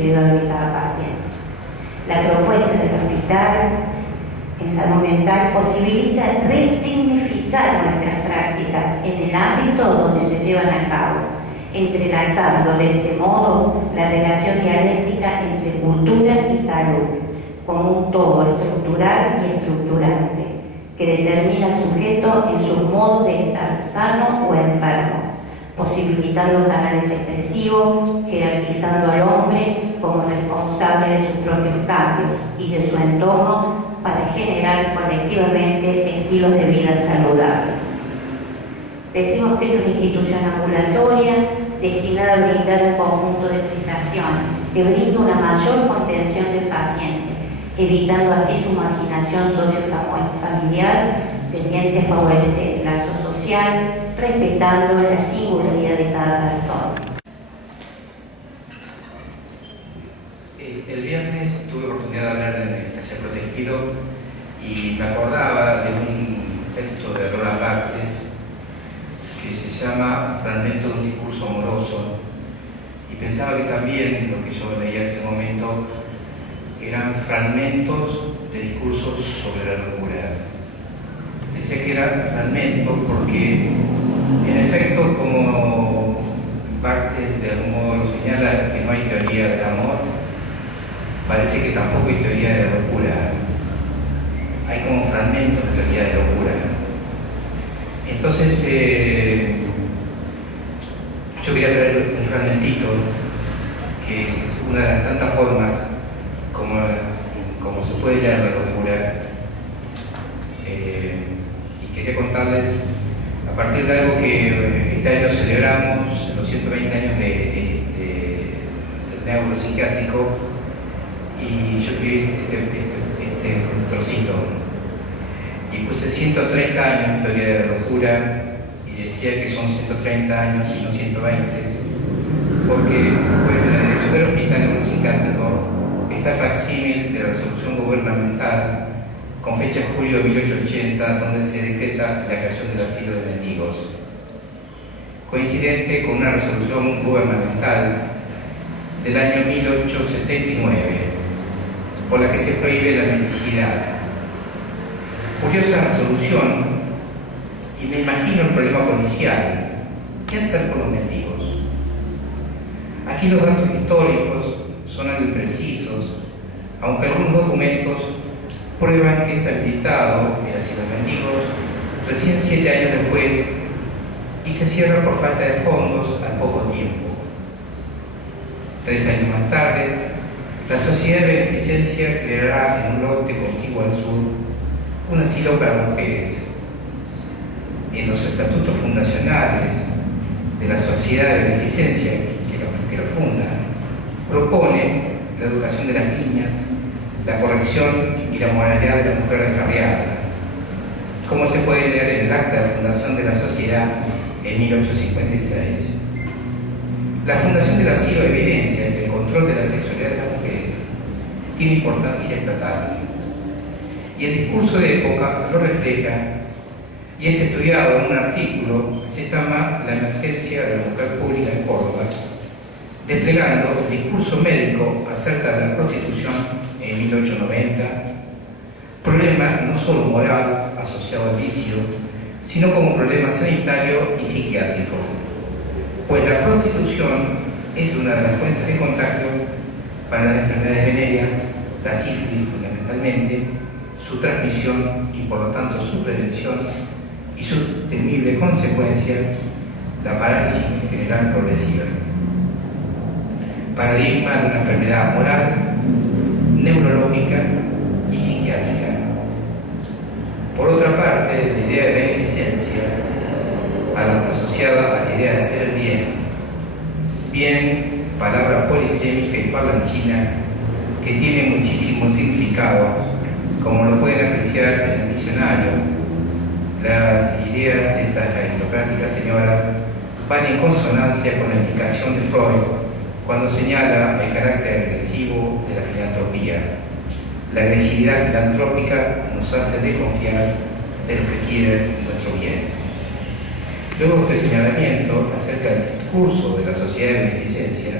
individual de cada paciente. La propuesta del hospital en salud mental posibilita resignificar nuestras prácticas en el ámbito donde se llevan a cabo, entrelazando de este modo la relación dialéctica entre cultura y salud, como un todo estructural y estructurante, que determina al sujeto en su modo de estar sano o enfermo, posibilitando canales expresivos, jerarquizando al hombre como responsable de sus propios cambios y de su entorno para generar colectivamente estilos de vida saludables. Decimos que es una institución ambulatoria destinada a brindar un conjunto de prestaciones que brinda una mayor contención del paciente, evitando así su marginación sociofamiliar, tendiente a favorecer el lazo social, respetando la singularidad de cada persona. El viernes tuve oportunidad de hablar en el espacio protegido y me acordaba de un texto de Roland Barthes que se llama Fragmento de un discurso amoroso, y pensaba que también lo que yo leía en ese momento eran fragmentos de discursos sobre la locura. Decía que eran fragmentos porque, en efecto, como Barthes de algún modo lo señala, que no hay teoría del amor, parece que tampoco hay teoría de la locura. Hay como fragmentos de teoría de locura. Entonces, yo quería traer un fragmentito que es una de las tantas formas como se puede leer la locura. Y quería contarles, a partir de algo que este año celebramos, los 120 años del neuropsiquiátrico, y yo escribí este trocito y puse 130 años de teoría de la locura, y decía que son 130 años y no 120, porque pues, en la dirección del hospital neuropsiquiátrico está el facsímil de la resolución gubernamental con fecha julio de 1880, donde se decreta la creación del asilo de mendigos, coincidente con una resolución gubernamental del año 1879, por la que se prohíbe la mendicidad. Curiosa resolución, y me imagino el problema policial. ¿Qué hacer con los mendigos? Aquí los datos históricos son algo imprecisos, aunque algunos documentos prueban que es habilitado el asilo de mendigos recién 7 años después y se cierra por falta de fondos al poco tiempo. 3 años más tarde, la Sociedad de Beneficencia creará en un lote contiguo al sur un asilo para mujeres. En los estatutos fundacionales de la Sociedad de Beneficencia que lo funda, propone la educación de las niñas, la corrección y la moralidad de la mujer descarriada, como se puede leer en el acta de fundación de la sociedad en 1856. La fundación del asilo evidencia que el control de la sexualidad de las mujeres tiene importancia estatal, y el discurso de época lo refleja y es estudiado en un artículo que se llama La emergencia de la mujer pública en Córdoba, desplegando el discurso médico acerca de la prostitución en 1890, problema no solo moral asociado al vicio, sino como problema sanitario y psiquiátrico, pues la prostitución es una de las fuentes de contagio para las enfermedades venéreas, la sífilis fundamentalmente, su transmisión y por lo tanto su prevención, y su temible consecuencia, la parálisis general progresiva. Paradigma de una enfermedad moral, neurológica y psiquiátrica. Por otra parte, la idea de beneficencia, asociada a la idea de hacer el bien, palabra polisémica y parlanchina que tiene muchísimos significados, como lo pueden apreciar en el diccionario. Las ideas de estas aristocráticas señoras van en consonancia con la indicación de Freud cuando señala el carácter agresivo de la filantropía. La agresividad filantrópica nos hace desconfiar de los que quieren nuestro bien. Luego este señalamiento acerca del discurso de la Sociedad de Beneficencia,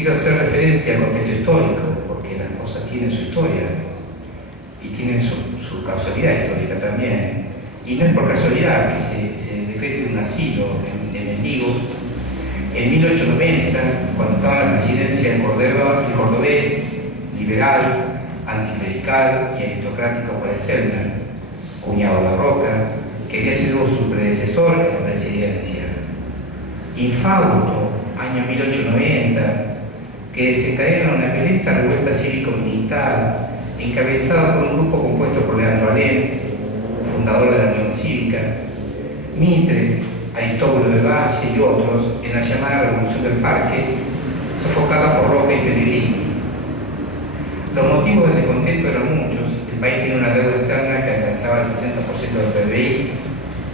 Quiero hacer referencia al contexto histórico, porque las cosas tienen su historia y tienen su causalidad histórica también. Y no es por casualidad que se decrete un asilo de mendigos. En 1890, cuando estaba en la presidencia el cordobés, liberal, anticlerical y aristocrático Paracelna, cuñado de Roca, que había sido su predecesor en la presidencia. Infausto, año 1890, que desencadena una violenta revuelta cívico-militar encabezada por un grupo compuesto por Leandro Alem, fundador de la Unión Cívica, Mitre, Aristóbulo de Valle y otros, en la llamada Revolución del Parque, sofocada por Roca y Pellegrini. Los motivos del descontento eran muchos. El país tiene una deuda externa que alcanzaba el 60% del PBI.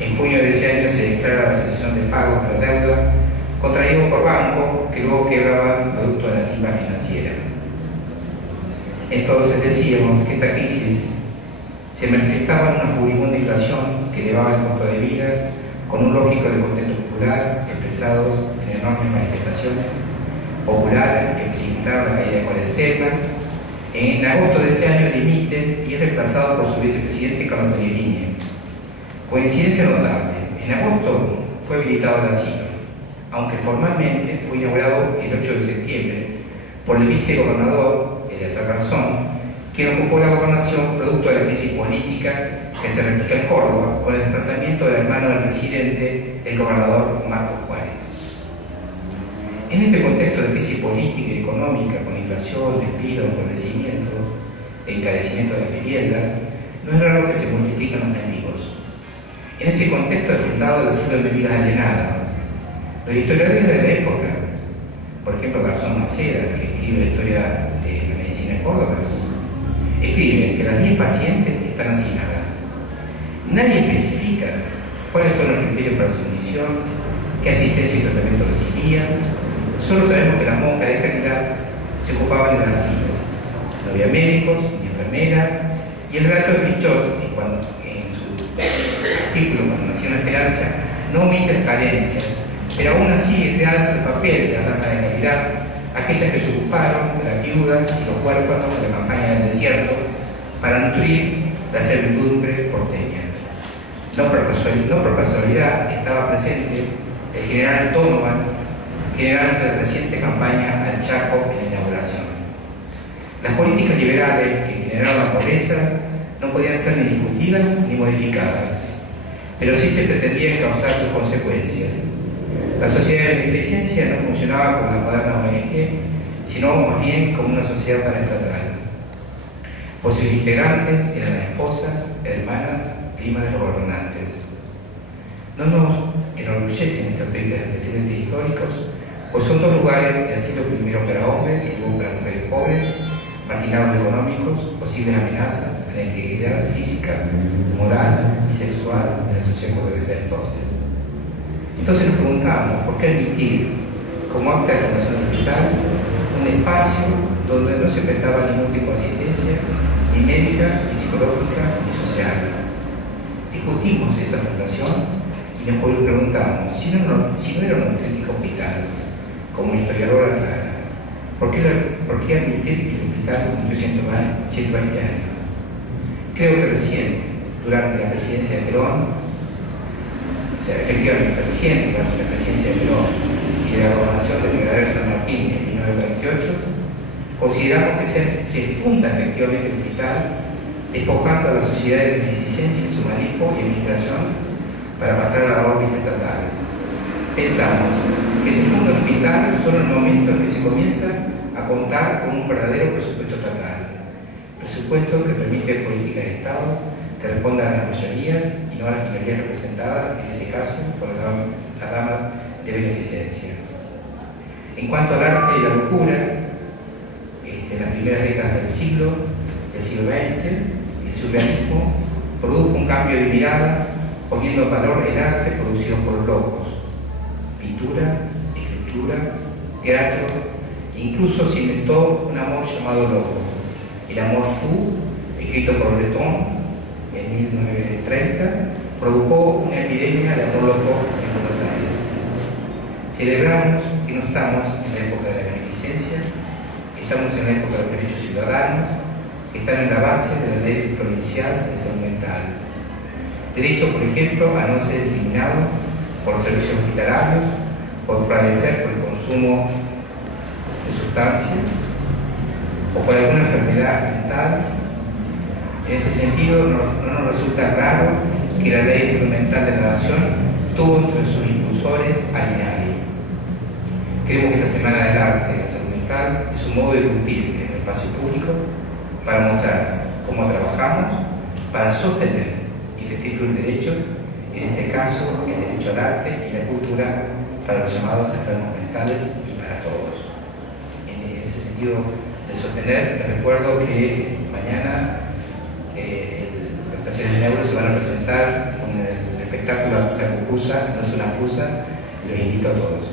En junio de ese año se declara la cesación de pagos de la deuda, contraído por bancos que luego quebraban producto de la timba financiera. Entonces decíamos que esta crisis se manifestaba en una furibunda inflación que elevaba el costo de vida, con un lógico descontento popular expresado en enormes manifestaciones populares que precipitaron la caída de Cuarensema. En agosto de ese año dimite y es reemplazado por su vicepresidente Carlos Pellegrini. Coincidencia notable, en agosto fue habilitado el asilo, aunque formalmente fue inaugurado el 8 de septiembre por el vicegobernador Eleazar Garzón, quien ocupó la gobernación producto de la crisis política que se replica en Córdoba con el desplazamiento del hermano del presidente, el gobernador Marcos Juárez. En este contexto de crisis política y económica, con inflación, despido, empobrecimiento e encarecimiento de las viviendas, no es raro que se multipliquen los mendigos. En ese contexto es fundado el asilo de mendigas alienadas. Los historiadores de la época, por ejemplo Garzón Maceda, que escribe la historia de la medicina en Córdoba, escribe que las 10 pacientes están hacinadas. Nadie especifica cuáles fueron los criterios para su admisión, qué asistencia y tratamiento recibían. Solo sabemos que las monjas de calidad se ocupaban del asilo. No había médicos ni enfermeras, y el relato de Pichot, en su artículo Cuando nació una esperanza, no omite las carencias, pero aún así realza el papel de las damas de calidad, aquellas que se ocuparon de las viudas y los huérfanos de la campaña del desierto para nutrir la servidumbre porteña. No por casualidad estaba presente el general Donovan, general de la reciente campaña al Chaco en la inauguración. Las políticas liberales que generaron la pobreza no podían ser ni discutidas ni modificadas, pero sí se pretendía causar sus consecuencias. La sociedad de beneficencia no funcionaba como la moderna ONG, sino más bien como una sociedad paraestatal. Pues sus integrantes eran las esposas, hermanas, primas de los gobernantes. No nos enorgullecen estos tristes antecedentes históricos, pues son dos lugares de asilo primero para hombres y luego para mujeres pobres, marginados económicos, posibles amenazas a la integridad física, moral y sexual de la sociedad cordobesa entonces. Entonces nos preguntamos, ¿por qué admitir, como acta de fundación del hospital, un espacio donde no se prestaba ningún tipo de asistencia, ni médica, ni psicológica, ni social? Discutimos esa fundación y nos preguntamos, si no era un auténtico hospital, como historiador aclara, ¿por qué admitir que el hospital cumplió 120 años? Creo que recién, durante la presidencia de Perón, o sea, efectivamente, recién durante la presidencia de Perón y de la gobernación de Brigadier San Martín en 1928, consideramos que se funda efectivamente el hospital, despojando a la sociedad de beneficencia, su manejo y administración para pasar a la órbita estatal. Pensamos que se funda el hospital solo en el momento en que se comienza a contar con un verdadero presupuesto estatal, presupuesto que permite políticas de Estado que respondan a las mayorías y no a las minorías representadas, en ese caso, por las damas de beneficencia. En cuanto al arte y la locura, en las primeras décadas del siglo XX, el surrealismo produjo un cambio de mirada, poniendo en valor el arte producido por locos, pintura, escritura, teatro, e incluso se inventó un amor llamado loco, el amor fou, escrito por Breton en 1930, provocó una epidemia de amor loco en Buenos Aires. Celebramos que no estamos en la época de la beneficencia, estamos en la época de los derechos ciudadanos, que están en la base de la ley provincial de salud mental. Derecho, por ejemplo, a no ser eliminado por los servicios hospitalarios, por padecer por el consumo de sustancias o por alguna enfermedad mental. En ese sentido, no nos resulta raro que la Ley de Salud Mental de la Nación tuvo entre sus impulsores al INADI. Creemos que esta Semana del Arte de la Salud Mental es un modo de cumplir en el espacio público para mostrar cómo trabajamos para sostener y restituir derechos, en este caso el derecho al arte y la cultura para los llamados enfermos mentales y para todos. En ese sentido de sostener, les recuerdo que mañana los talleres de neuro se van a presentar con el espectáculo La Cucusa, no es una excusa, y los invito a todos.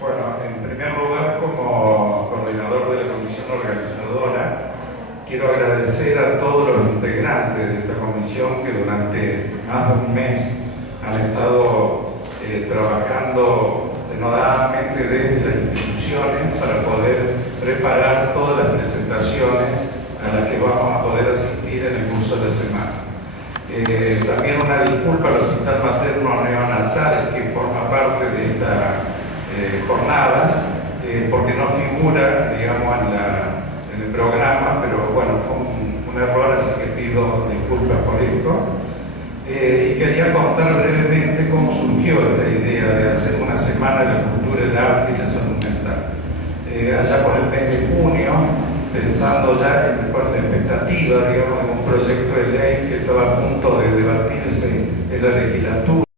Bueno, en primer lugar, como coordinador de la comisión organizadora, quiero agradecer a todos los integrantes de esta comisión que durante más de un mes han estado trabajando denodadamente desde las instituciones para poder preparar todas las presentaciones a las que vamos a poder asistir en el curso de la semana. También una disculpa al Hospital Materno Neonatal, que forma parte de estas jornadas, porque no figura, digamos, en el programa, pero bueno, fue un error, así que pido disculpas por esto. Y quería contar brevemente cómo surgió esta idea de hacer una semana de la cultura, el arte y la salud mental. Allá por el mes de junio, pensando ya con la expectativa, digamos, de un proyecto de ley que estaba a punto de debatirse en la legislatura.